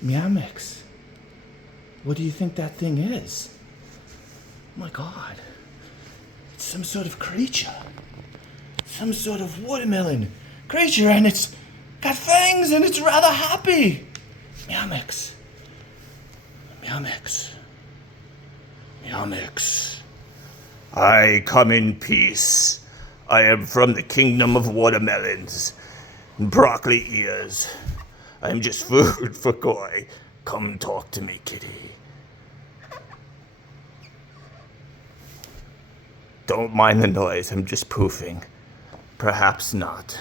Meow Mix. What do you think that thing is? Oh my God. It's some sort of creature. Some sort of watermelon creature, and it's got fangs and it's rather happy. Meow Mix. Meow Mix. Meow Mix. I come in peace. I am from the kingdom of watermelons and broccoli ears. I am just food for Koi. Come talk to me, kitty. Don't mind the noise, I'm just poofing. Perhaps not.